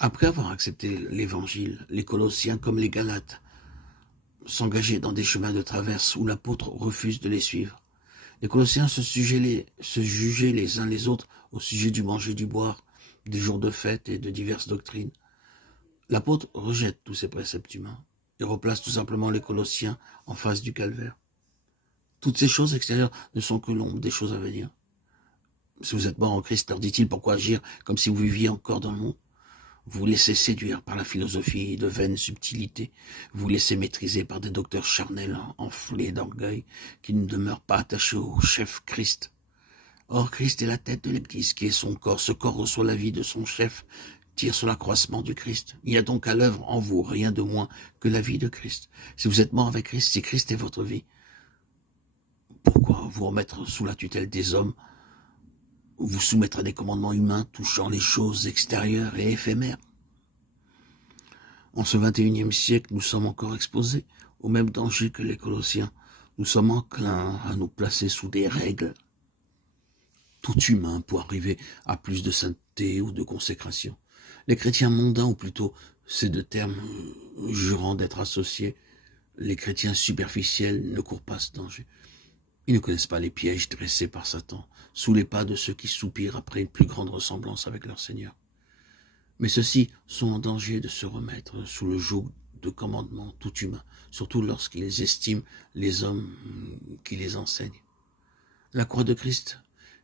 Après avoir accepté l'Évangile, les Colossiens, comme les Galates, s'engageaient dans des chemins de traverse où l'apôtre refuse de les suivre. Les Colossiens se jugeaient les uns les autres au sujet du manger, du boire, des jours de fête et de diverses doctrines. L'apôtre rejette tous ces préceptes humains et replace tout simplement les Colossiens en face du calvaire. Toutes ces choses extérieures ne sont que l'ombre des choses à venir. Si vous êtes mort en Christ, leur dit-il, pourquoi agir comme si vous viviez encore dans le monde? Vous vous laissez séduire par la philosophie de vaines subtilités. Vous vous laissez maîtriser par des docteurs charnels enflés d'orgueil qui ne demeurent pas attachés au chef Christ. Or, Christ est la tête de l'Église, qui est son corps. Ce corps reçoit la vie de son chef, tire sur l'accroissement du Christ. Il n'y a donc à l'œuvre en vous rien de moins que la vie de Christ. Si vous êtes mort avec Christ, si Christ est votre vie, pourquoi vous remettre sous la tutelle des hommes, vous soumettre à des commandements humains touchant les choses extérieures et éphémères? En ce 21e siècle, nous sommes encore exposés au même danger que les Colossiens. Nous sommes enclins à nous placer sous des règles tout humain pour arriver à plus de sainteté ou de consécration. Les chrétiens mondains, ou plutôt ces deux termes jurant d'être associés, les chrétiens superficiels ne courent pas ce danger. Ils ne connaissent pas les pièges dressés par Satan sous les pas de ceux qui soupirent après une plus grande ressemblance avec leur Seigneur. Mais ceux-ci sont en danger de se remettre sous le joug de commandements tout humains, surtout lorsqu'ils estiment les hommes qui les enseignent. La croix de Christ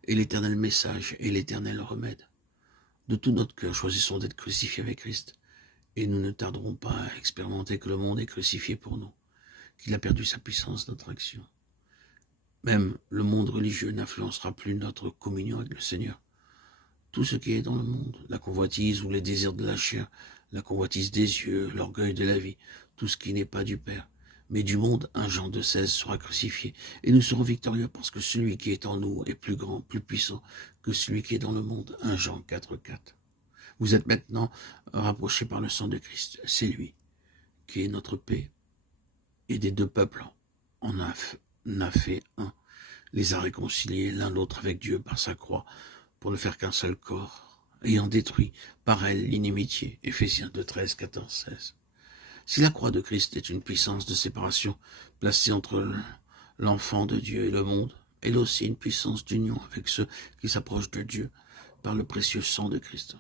est l'éternel message et l'éternel remède. De tout notre cœur, choisissons d'être crucifiés avec Christ, et nous ne tarderons pas à expérimenter que le monde est crucifié pour nous, qu'il a perdu sa puissance d'attraction. Même le monde religieux n'influencera plus notre communion avec le Seigneur. Tout ce qui est dans le monde, la convoitise ou les désirs de la chair, la convoitise des yeux, l'orgueil de la vie, tout ce qui n'est pas du Père, mais du monde, 1 Jean 2,16 sera crucifié, et nous serons victorieux parce que celui qui est en nous est plus grand, plus puissant que celui qui est dans le monde, 1 Jean 4,4. Vous êtes maintenant rapprochés par le sang de Christ, c'est lui qui est notre paix, et des deux peuples en a fait un, les a réconciliés l'un l'autre avec Dieu par sa croix, pour ne faire qu'un seul corps, ayant détruit par elle l'inimitié. Éphésiens 2, 13, 14, 16. Si la croix de Christ est une puissance de séparation placée entre l'enfant de Dieu et le monde, elle est aussi une puissance d'union avec ceux qui s'approchent de Dieu par le précieux sang de Christ.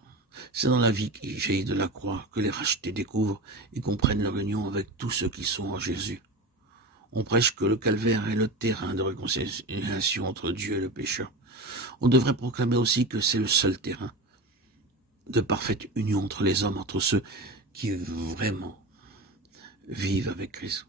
C'est dans la vie qui jaillit de la croix que les rachetés découvrent et comprennent leur union avec tous ceux qui sont en Jésus. On prêche que le calvaire est le terrain de réconciliation entre Dieu et le pécheur. On devrait proclamer aussi que c'est le seul terrain de parfaite union entre les hommes, entre ceux qui vraiment vivent avec Christ.